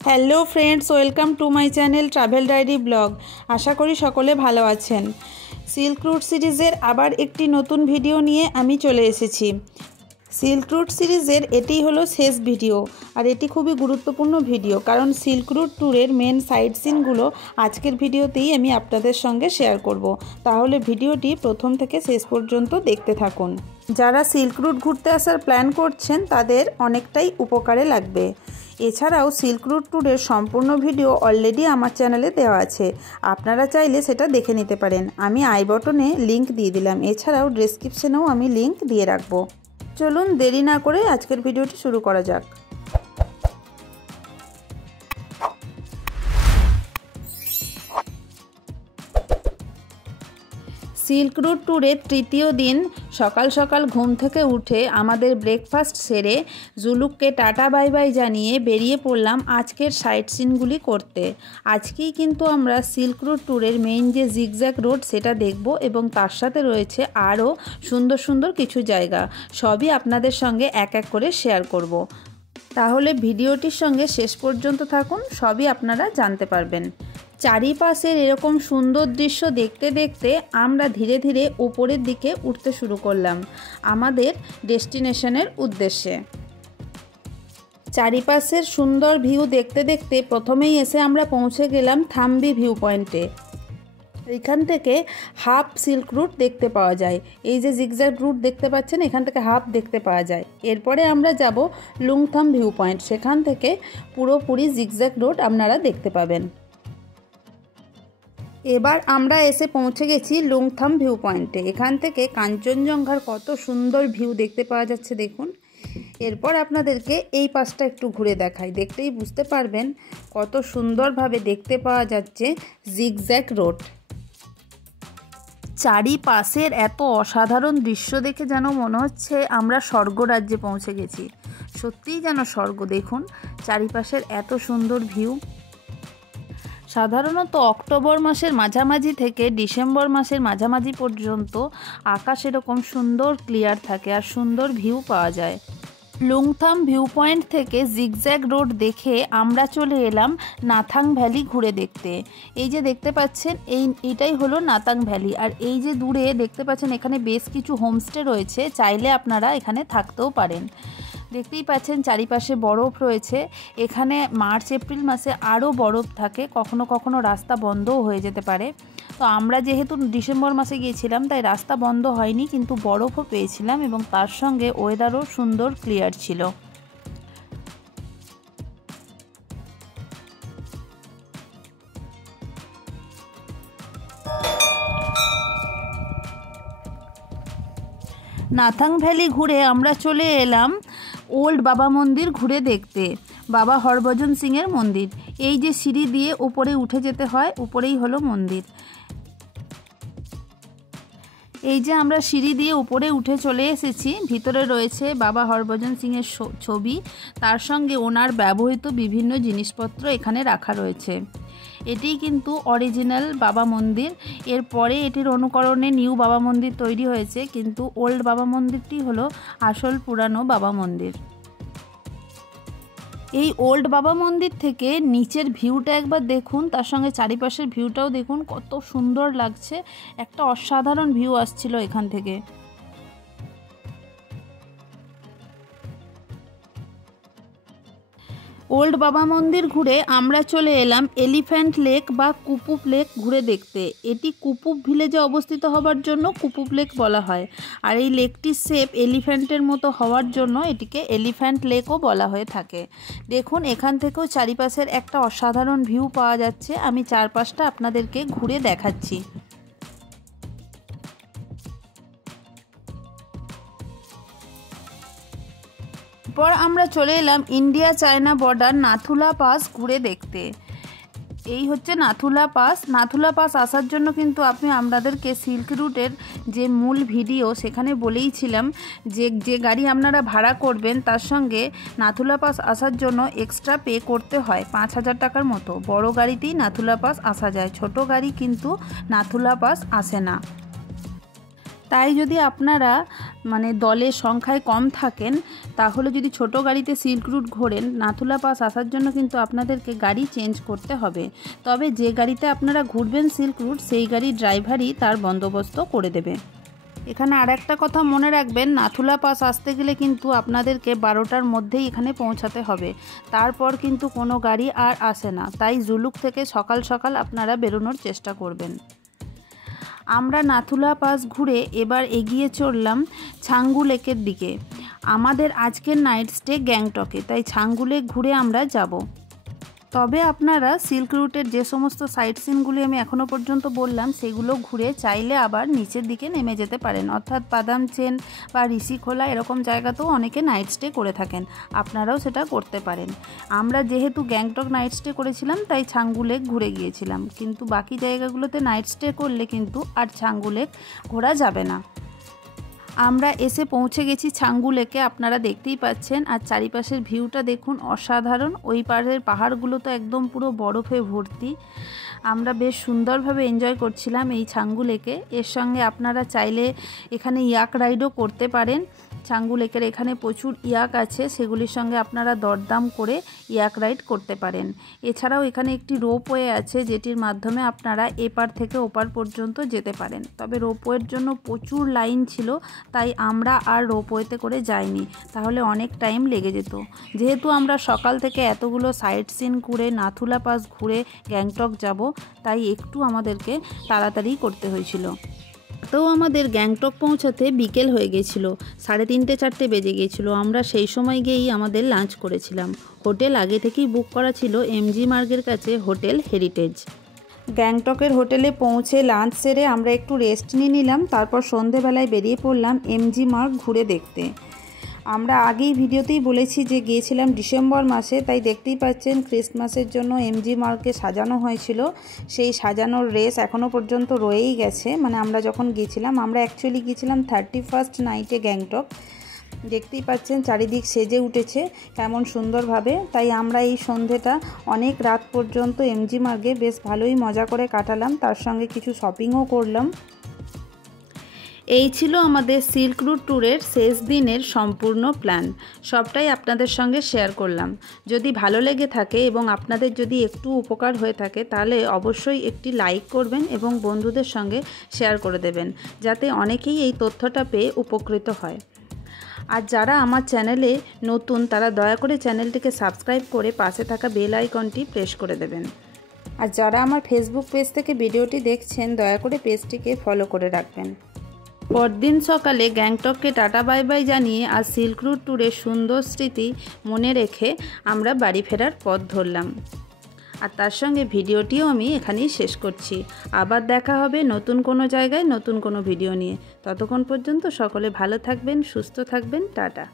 Hello friends, welcome to my channel travel diary blog. আশা করি সকলে ভালো আছেন। সিল্ক রুট সিরিজের আবার একটি নতুন ভিডিও নিয়ে আমি চলে এসেছি। সিল্ক রুট সিরিজের এটি হলো শেষ ভিডিও, আর এটি খুবই গুরুত্বপূর্ণ ভিডিও, কারণ সিল্ক রুট ট্যুরের মেন সাইট সিনগুলো আজকের ভিডিওতেই আমি আপনাদের সঙ্গে শেয়ার করব। তাহলে ভিডিওটি প্রথম থেকে শেষ পর্যন্ত দেখতে থাকুন। যারা সিল্ক রুট ঘুরতে আসার প্ল্যান করছেন তাদের অনেকটাই উপকারে লাগবে। এছাড়াও সিল্ক রুট ট্যুরের সম্পূর্ণ ভিডিও অলরেডি আমার চ্যানেলে দেওয়া আছে, আপনারা চাইলে সেটা দেখে নিতে পারেন। আমি আই বটনে লিংক দিয়ে দিলাম, এছাড়াও ডেসক্রিপশনেও আমি লিংক দিয়ে রাখবো। চলুন দেরি না করে আজকের ভিডিওটি শুরু করা যাক। সিল্ক রুট ট্যুরের তৃতীয় দিন সকাল সকাল ঘুম থেকে উঠে আমাদের ব্রেকফাস্ট সেরে জুলুককে টাটা বাই বাই জানিয়ে বেরিয়ে পড়লাম আজকের সাইট সিনগুলি করতে। আজকেই কিন্তু আমরা সিল্ক রুট ট্যুরের মেইন যে জিগজ্যাগ রোড সেটা দেখব, এবং তার সাথে রয়েছে আরও সুন্দর সুন্দর কিছু জায়গা। সবই আপনাদের সঙ্গে এক এক করে শেয়ার করব। তাহলে ভিডিওটির সঙ্গে শেষ পর্যন্ত থাকুন, সবই আপনারা জানতে পারবেন। চারিপাশের এরকম সুন্দর দৃশ্য দেখতে দেখতে আমরা ধীরে ধীরে উপরের দিকে উঠতে শুরু করলাম আমাদের ডেস্টিনেশনের উদ্দেশ্যে। চারিপাশের সুন্দর ভিউ দেখতে দেখতে প্রথমেই এসে আমরা পৌঁছে গেলাম থাম্বি ভিউ পয়েন্টে। এখান থেকে হাফ সিল্ক রুট দেখতে পাওয়া যায়। এই যে জিগজ্যাগ রুট দেখতে পাচ্ছেন, এখান থেকে হাফ দেখতে পাওয়া যায়। এরপরে আমরা যাব লুংথাম ভিউ পয়েন্ট, সেখান থেকে পুরোপুরি জিগজ্যাগ রোড আপনারা দেখতে পাবেন। এবার আমরা এসে পৌঁছে গেছি লুংথাম ভিউ পয়েন্টে। এখান থেকে কাঞ্চনজঙ্ঘার কত সুন্দর ভিউ দেখতে পাওয়া যাচ্ছে দেখুন। এরপর আপনাদেরকে এই পাশটা একটু ঘুরে দেখাই, দেখতেই বুঝতে পারবেন কত সুন্দরভাবে দেখতে পাওয়া যাচ্ছে জিগজ্যাগ রোড। চারিপাশের এত অসাধারণ দৃশ্য দেখে যেন মনে হচ্ছে আমরা স্বর্গরাজ্যে পৌঁছে গেছি। সত্যিই যেন স্বর্গ। দেখুন চারিপাশের এত সুন্দর ভিউ। সাধারণত অক্টোবর মাসের মাঝামাঝি থেকে ডিসেম্বর মাসের মাঝামাঝি পর্যন্ত আকাশ এরকম সুন্দর ক্লিয়ার থাকে আর সুন্দর ভিউ পাওয়া যায়। লুংথাম ভিউ পয়েন্ট থেকে জিগজ্যাগ রোড দেখে আমরা চলে এলাম নাথাং ভ্যালি ঘুরে দেখতে। এই যে দেখতে পাচ্ছেন এইটাই হলো নাথাং ভ্যালি, আর এই যে দূরে দেখতে পাচ্ছেন এখানে বেশ কিছু হোমস্টে রয়েছে, চাইলে আপনারা এখানে থাকতেও পারেন। দেখতেই পাচ্ছেন চারিপাশে বরফ রয়েছে। এখানে মার্চ এপ্রিল মাসে আরও বরফ থাকে, কখনো কখনো রাস্তা বন্ধও হয়ে যেতে পারে। তো আমরা যেহেতু ডিসেম্বর মাসে গিয়েছিলাম তাই রাস্তা বন্ধ হয়নি, কিন্তু বরফও পেয়েছিলাম, এবং তার সঙ্গে ওয়েদারও সুন্দর ক্লিয়ার ছিল। নাথাং ভ্যালি ঘুরে আমরা চলে এলাম ওল্ড বাবা মন্দির ঘুরে দেখতে, বাবা হরভজন সিংয়ের মন্দির। এই যে সিঁড়ি দিয়ে উপরে উঠে যেতে হয়, উপরেই হলো মন্দির। এই যে আমরা সিঁড়ি দিয়ে উপরে উঠে চলে এসেছি, ভিতরে রয়েছে বাবা হরভজন সিংয়ের ছবি, তার সঙ্গে ওনার ব্যবহৃত বিভিন্ন জিনিসপত্র এখানে রাখা রয়েছে। এটি কিন্তু অরিজিনাল বাবা মন্দির। এরপরে এটির অনুকরণে নিউ বাবা মন্দির তৈরি হয়েছে, কিন্তু ওল্ড বাবা মন্দিরটি হলো আসল পুরানো বাবা মন্দির। এই ওল্ড বাবা মন্দির থেকে নিচের ভিউটা একবার দেখুন, তার সঙ্গে চারিপাশের ভিউটাও দেখুন, কত সুন্দর লাগছে। একটা অসাধারণ ভিউ আসছিল এখান থেকে। ওল্ড বাবা মন্দির ঘুরে আমরা চলে এলাম এলিফ্যান্ট লেক বা কুপুপ লেক ঘুরে দেখতে। এটি কুপুপ ভিলেজে অবস্থিত হওয়ার জন্য কুপুপ লেক বলা হয়, আর এই লেকটির শেপ এলিফ্যান্টের মতো হওয়ার জন্য এটিকে এলিফ্যান্ট লেকও বলা হয়ে থাকে। দেখুন এখান থেকেও চারিপাশের একটা অসাধারণ ভিউ পাওয়া যাচ্ছে। আমি চারপাশটা আপনাদেরকে ঘুরে দেখাচ্ছি। পর আমরা চলে এলাম India China border Nathula pass ঘুরে দেখতে। এই হচ্ছে নাথুলা পাস। নাথুলা পাস আসার জন্য কিন্তু আপনাদেরকে সিল্ক রুটের যে মূল ভিডিও সেখানে বলেইছিলাম যে গাড়ি আপনারা ভাড়া করবেন তার সঙ্গে নাথুলা পাস আসার জন্য এক্সট্রা পে করতে হয় 5,000 টাকার মতো। বড় গাড়িতেই নাথুলা পাস আসা যায়, ছোট গাড়ি কিন্তু নাথুলা পাস আসে না। তাই যদি আপনারা মানে দলের সংখ্যায় কম থাকেন, তাহলে যদি ছোট গাড়িতে সিল্ক রুট ঘোরেন, নাথুলা পাস আসার জন্য কিন্তু আপনাদেরকে গাড়ি চেঞ্জ করতে হবে। তবে যে গাড়িতে আপনারা ঘুরবেন সিল্ক রুট, সেই গাড়ির ড্রাইভারই তার বন্দোবস্ত করে দেবে। এখানে আর একটা কথা মনে রাখবেন, নাথুলা পাস আসতে গেলে কিন্তু আপনাদেরকে 12টার মধ্যেই এখানে পৌঁছাতে হবে, তারপর কিন্তু কোনো গাড়ি আর আসে না। তাই জুলুক থেকে সকাল সকাল আপনারা বেরোনোর চেষ্টা করবেন। আমরা নাথুলা পাস ঘুরে এবার এগিয়ে চললাম ছাঙ্গু লেকের দিকে। আমাদের আজকের নাইট স্টে গ্যাংটকে, তাই ছাঙ্গু লেক ঘুরে আমরা যাব। তবে আপনারা সিল্ক রুটের যে সমস্ত সাইট সিনগুলি আমি এখনও পর্যন্ত বললাম, সেগুলো ঘুরে চাইলে আবার নিচের দিকে নেমে যেতে পারেন, অর্থাৎ বাদাম চেন বা ঋষিখোলা এরকম জায়গাতেও অনেকে নাইট স্টে করে থাকেন, আপনারাও সেটা করতে পারেন। আমরা যেহেতু গ্যাংটক নাইট স্টে করেছিলাম, তাই ছাঙ্গু লেক ঘুরে গিয়েছিলাম, কিন্তু বাকি জায়গাগুলোতে নাইট স্টে করলে কিন্তু আর ছাঙ্গু লেক ঘোরা যাবে না। আমরা এসে পৌঁছে গেছি ছাঙ্গু লেকে, আপনারা দেখতেই পাচ্ছেন। আর চারিপাশের ভিউটা দেখুন, অসাধারণ। ওই পাড়ের পাহাড়গুলো তো একদম পুরো বরফে ভর্তি। আমরা বেশ সুন্দরভাবে এনজয় করছিলাম এই ছাঙ্গু লেকে। এর সঙ্গে আপনারা চাইলে এখানে ইয়াক রাইডও করতে পারেন। ছাঙ্গু লেকের এখানে প্রচুর ইয়াক আছে, সেগুলির সঙ্গে আপনারা দরদাম করে ইয়াক রাইড করতে পারেন। এছাড়াও এখানে একটি রোপওয়ে আছে, যেটির মাধ্যমে আপনারা এপার থেকে ওপার পর্যন্ত যেতে পারেন। তবে রোপওয়ের জন্য প্রচুর লাইন ছিল, তাই আমরা আর রোপওয়েতে করে যাইনি, তাহলে অনেক টাইম লেগে যেত। যেহেতু আমরা সকাল থেকে এতগুলো সাইট সিন ঘুরে নাথুলা পাস ঘুরে গ্যাংটক যাব, তাই একটু আমাদেরকে তাড়াতাড়ি করতে হয়েছিল। তো আমাদের গ্যাংটক পৌঁছাতে বিকেল হয়ে গেছিল, 3:30-4 বেজে গিয়েছিল। আমরা সেই সময় গিয়েই আমাদের লাঞ্চ করেছিলাম। হোটেল আগে থেকেই বুক করা ছিল এমজি মার্গের কাছে, হোটেল হেরিটেজ। গ্যাংটকের হোটেলে পৌঁছে লাঞ্চ সেরে আমরা একটু রেস্ট নিয়ে নিলাম, তারপর সন্ধেবেলায় বেরিয়ে পড়লাম এমজি মার্গ ঘুরে দেখতে। আমরা আগেই ভিডিওতেই বলেছি যে গিয়েছিলাম ডিসেম্বর মাসে, তাই দেখতেই পাচ্ছেন ক্রিসমাসের জন্য এমজি মার্গকে সাজানো হয়েছিল। সেই সাজানোর রেস এখনও পর্যন্ত রয়েই গেছে, মানে আমরা যখন গিয়েছিলাম। আমরা অ্যাকচুয়ালি গিয়েছিলাম 31st নাইটে গ্যাংটক। দেখতেই পাচ্ছেন চারিদিক সেজে উঠেছে কেমন সুন্দরভাবে। তাই আমরা এই সন্ধেটা অনেক রাত পর্যন্ত এমজি মার্গে বেশ ভালোই মজা করে কাটালাম, তার সঙ্গে কিছু শপিংও করলাম। এই ছিল আমাদের সিল্ক রুট ট্যুরের শেষ দিনের সম্পূর্ণ প্ল্যান। সবটাই আপনাদের সঙ্গে শেয়ার করলাম। যদি ভালো লেগে থাকে এবং আপনাদের যদি একটু উপকার হয়ে থাকে, তাহলে অবশ্যই একটি লাইক করবেন এবং বন্ধুদের সঙ্গে শেয়ার করে দেবেন, যাতে অনেকেই এই তথ্যটা পেয়ে উপকৃত হয়। আর যারা আমার চ্যানেলে নতুন, তারা দয়া করে চ্যানেলটিকে সাবস্ক্রাইব করে পাশে থাকা বেল আইকনটি প্রেস করে দেবেন। আর যারা আমার ফেসবুক পেজ থেকে ভিডিওটি দেখছেন, দয়া করে পেজটিকে ফলো করে রাখবেন। পরদিন সকালে গ্যাংটককে টাটা বাই বাই জানিয়ে আর সিল্ক রুট ট্যুরের সুন্দর স্মৃতি মনে রেখে আমরা বাড়ি ফেরার পথ ধরলাম। আর তার সঙ্গে ভিডিওটিও আমি এখানেই শেষ করছি। আবার দেখা হবে নতুন কোনো জায়গায় নতুন কোনো ভিডিও নিয়ে। ততক্ষণ পর্যন্ত সকলে ভালো থাকবেন, সুস্থ থাকবেন। টাটা।